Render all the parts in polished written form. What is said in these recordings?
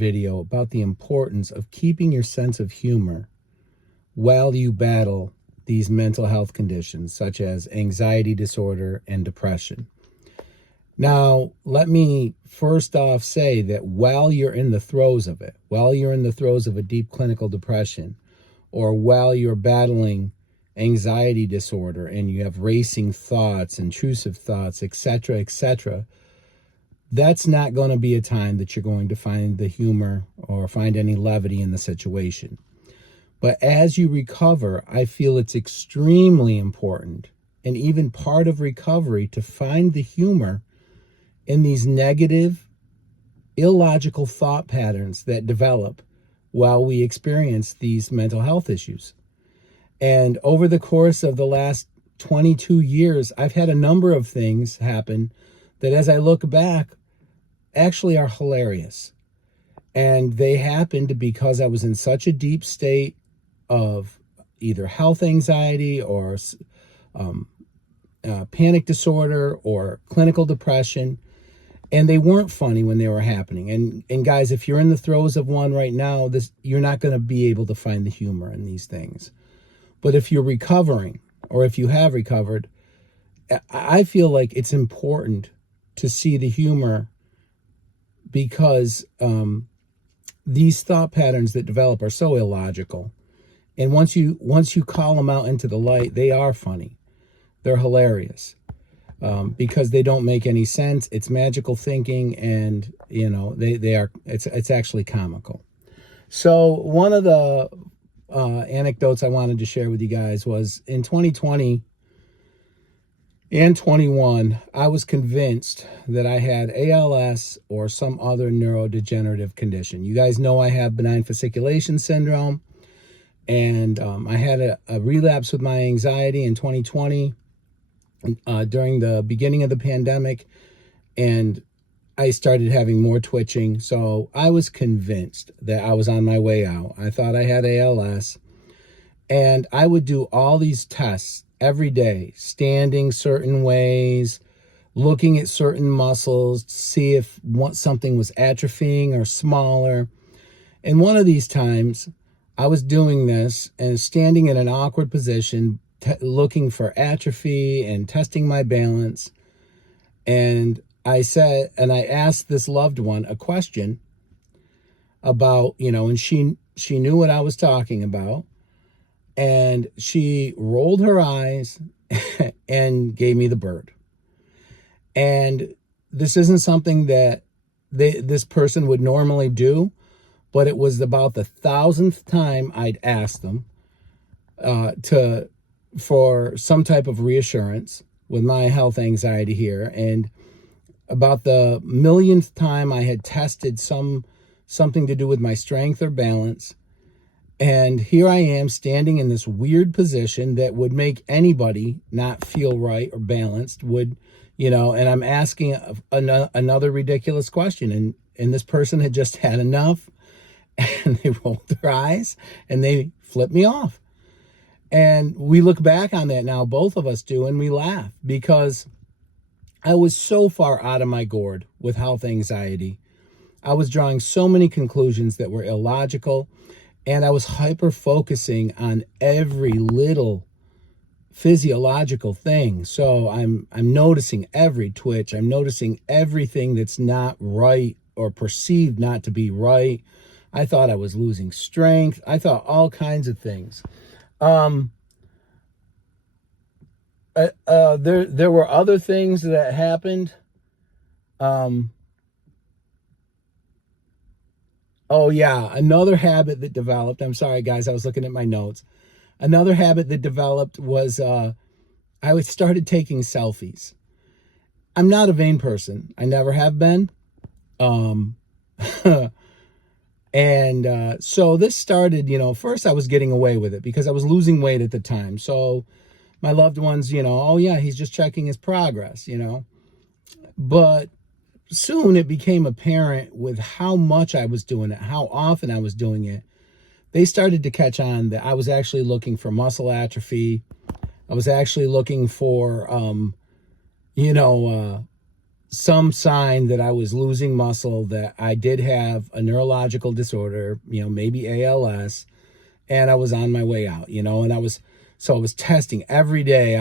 video about the importance of keeping your sense of humor while you battle these mental health conditions such as anxiety disorder and depression. Now, let me first off say that while you're in the throes of it, while you're in the throes of a deep clinical depression, or while you're battling anxiety disorder and you have racing thoughts, intrusive thoughts, etc., that's not going to be a time that you're going to find the humor or find any levity in the situation. But as you recover, I feel it's extremely important and even part of recovery to find the humor in these negative, illogical thought patterns that develop while we experience these mental health issues. And over the course of the last 22 years, I've had a number of things happen that as I look back, actually are hilarious. And they happened because I was in such a deep state of either health anxiety or panic disorder or clinical depression. And they weren't funny when they were happening. And guys, if you're in the throes of one right now, you're not going to be able to find the humor in these things. But if you're recovering, or if you have recovered, I feel like it's important to see the humor because these thought patterns that develop are so illogical. And once you call them out into the light, they are funny. They're hilarious because they don't make any sense. It's magical thinking, and it's actually comical. So one of the anecdotes I wanted to share with you guys was in 2020 and 21, I was convinced that I had ALS or some other neurodegenerative condition. You guys know I have benign fasciculation syndrome, and I had a relapse with my anxiety in 2020 during the beginning of the pandemic, and I started having more twitching. So I was convinced that I was on my way out. I thought I had ALS, and I would do all these tests every day, standing certain ways, looking at certain muscles to see if something was atrophying or smaller. And one of these times I was doing this and standing in an awkward position, looking for atrophy and testing my balance. And I asked this loved one a question about, and she knew what I was talking about. And she rolled her eyes and gave me the bird. And this isn't something that this person would normally do, but it was about the 1,000th time I'd asked them for some type of reassurance with my health anxiety here. And about the millionth time I had tested something to do with my strength or balance. And here I am standing in this weird position that would make anybody not feel right or balanced, and I'm asking another ridiculous question. And this person had just had enough, and they rolled their eyes and they flipped me off. And we look back on that now, both of us do, and we laugh because I was so far out of my gourd with health anxiety. I was drawing so many conclusions that were illogical. And I was hyper-focusing on every little physiological thing. So I'm noticing every twitch. I'm noticing everything that's not right or perceived not to be right. I thought I was losing strength. I thought all kinds of things. There were other things that happened. Oh, yeah, another habit that developed. I'm sorry, guys, I was looking at my notes. Another habit that developed was I started taking selfies. I'm not a vain person. I never have been. And so this started, first I was getting away with it because I was losing weight at the time. So my loved ones, oh, yeah, he's just checking his progress, But soon it became apparent with how much I was doing it, how often I was doing it. They started to catch on that I was actually looking for muscle atrophy. I was actually looking for, some sign that I was losing muscle, that I did have a neurological disorder, maybe ALS, and I was on my way out, and I was testing every day.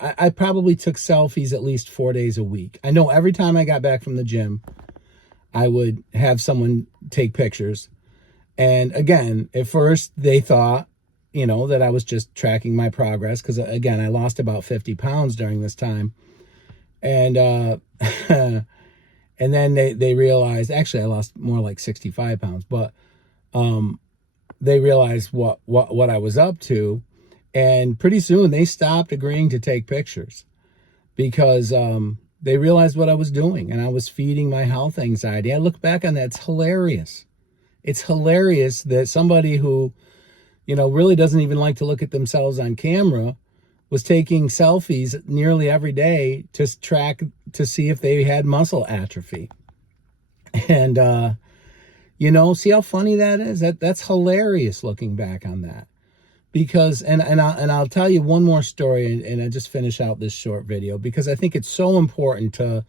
I probably took selfies at least 4 days a week. I know every time I got back from the gym, I would have someone take pictures. And again, at first they thought, that I was just tracking my progress. Because again, I lost about 50 pounds during this time. And, and then they realized, actually I lost more like 65 pounds, but, they realized what I was up to. And pretty soon they stopped agreeing to take pictures because, they realized what I was doing, and I was feeding my health anxiety. I look back on that, it's hilarious. It's hilarious that somebody who, really doesn't even like to look at themselves on camera was taking selfies nearly every day to track to see if they had muscle atrophy. And, see how funny that is? That's hilarious looking back on that. Because, and I'll tell you one more story, and I just finish out this short video, because I think it's so important to,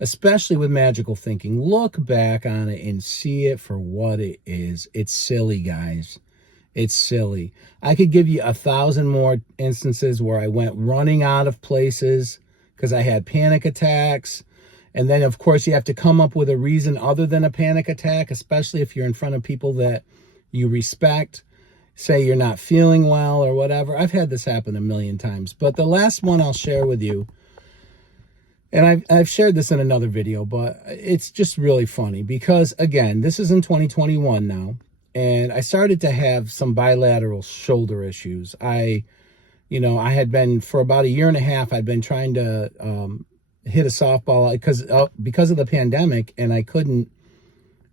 especially with magical thinking, look back on it and see it for what it is. It's silly, guys. It's silly. I could give you 1,000 more instances where I went running out of places because I had panic attacks. And then, of course, you have to come up with a reason other than a panic attack, especially if you're in front of people that you respect. Say you're not feeling well or whatever. I've had this happen a million times. But the last one I'll share with you, and I've shared this in another video, but it's just really funny because, again, this is in 2021 now, and I started to have some bilateral shoulder issues. I had been, for about 1.5 years, I'd been trying to hit a softball because of the pandemic, and I couldn't,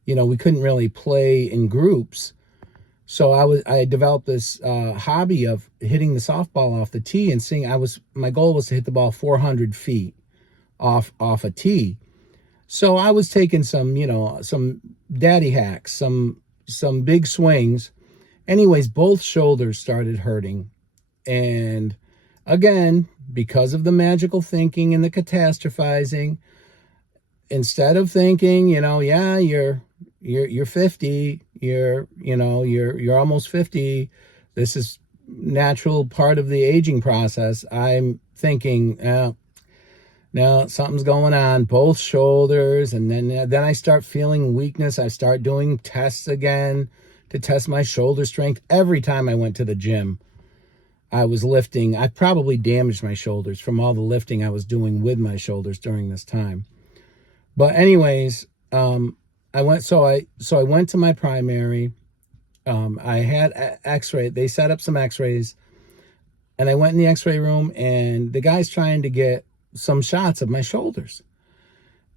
we couldn't really play in groups. So I developed this hobby of hitting the softball off the tee and seeing. My goal was to hit the ball 400 feet off a tee. So I was taking some daddy hacks, some big swings. Anyways, both shoulders started hurting, and again, because of the magical thinking and the catastrophizing, instead of thinking, yeah, you're 50, you're almost 50, this is natural part of the aging process, I'm thinking, no, something's going on, both shoulders. And then I start feeling weakness. I start doing tests again to test my shoulder strength. Every time I went to the gym, I was lifting. I probably damaged my shoulders from all the lifting I was doing with my shoulders during this time. But anyways, I went to my primary. I had x-ray. They set up some x-rays, and I went in the x-ray room, and the guy's trying to get some shots of my shoulders.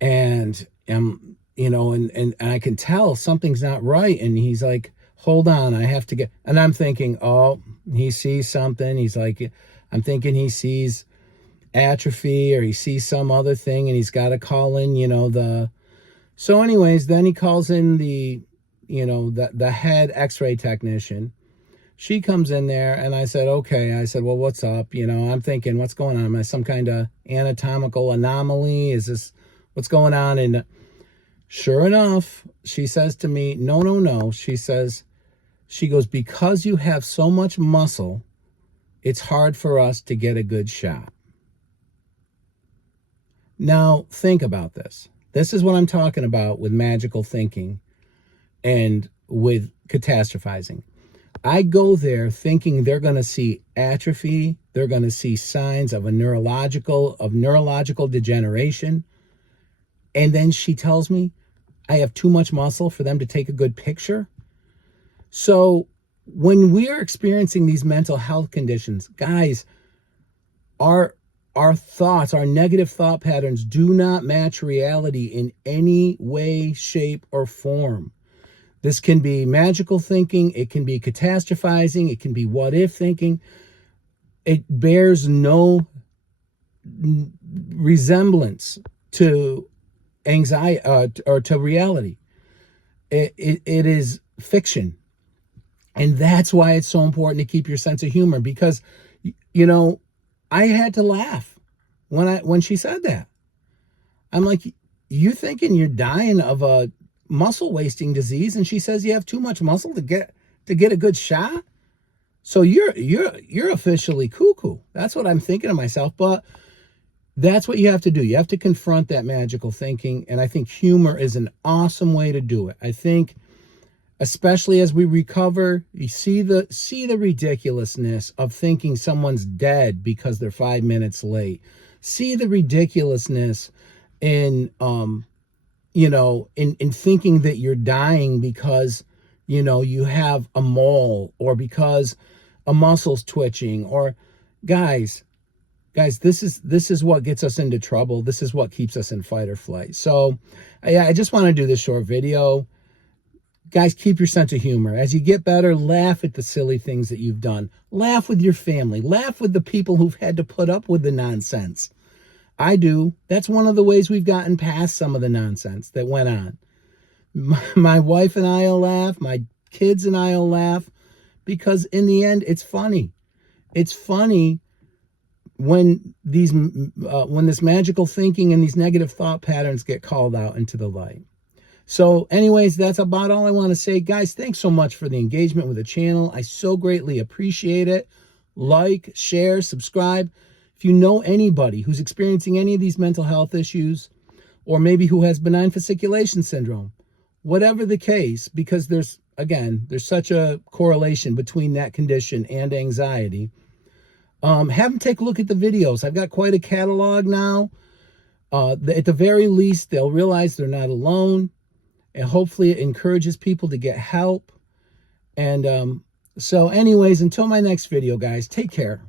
And, and I can tell something's not right. And he's like, hold on, I have to get, and I'm thinking, oh, he sees something. He's like, I'm thinking he sees atrophy, or he sees some other thing, and he's got to call in, so anyways, then he calls in the head x-ray technician. She comes in there, and I said, okay. I said, well, what's up? I'm thinking, what's going on? Am I some kind of anatomical anomaly? Is this, what's going on? And sure enough, she says to me, no. She goes, because you have so much muscle, it's hard for us to get a good shot. Now, think about this. This is what I'm talking about with magical thinking and with catastrophizing. I go there thinking they're going to see atrophy. They're going to see signs of neurological degeneration. And then she tells me I have too much muscle for them to take a good picture. So when we are experiencing these mental health conditions, guys, our thoughts, our negative thought patterns do not match reality in any way, shape, or form. This can be magical thinking. It can be catastrophizing. It can be what-if thinking. It bears no resemblance to anxiety or to reality. It is fiction. And that's why it's so important to keep your sense of humor, because, I had to laugh when she said that. I'm like, you thinking you're dying of a muscle wasting disease? And she says you have too much muscle to get a good shot. So you're officially cuckoo. That's what I'm thinking to myself. But that's what you have to do. You have to confront that magical thinking. And I think humor is an awesome way to do it. I think, especially as we recover, you see the ridiculousness of thinking someone's dead because they're 5 minutes late. See the ridiculousness in in thinking that you're dying because you have a mole, or because a muscle's twitching, or guys, this is what gets us into trouble. This is what keeps us in fight or flight. So yeah, I just want to do this short video. Guys, keep your sense of humor. As you get better, laugh at the silly things that you've done. Laugh with your family. Laugh with the people who've had to put up with the nonsense. I do. That's one of the ways we've gotten past some of the nonsense that went on. My wife and I will laugh. My kids and I will laugh, because in the end, it's funny. It's funny when this magical thinking and these negative thought patterns get called out into the light. So anyways, that's about all I want to say. Guys, thanks so much for the engagement with the channel. I so greatly appreciate it. Like, share, subscribe. If you know anybody who's experiencing any of these mental health issues, or maybe who has benign fasciculation syndrome, whatever the case, because there's such a correlation between that condition and anxiety, have them take a look at the videos. I've got quite a catalog now. At the very least, they'll realize they're not alone. And hopefully it encourages people to get help. And so anyways, until my next video, guys, take care.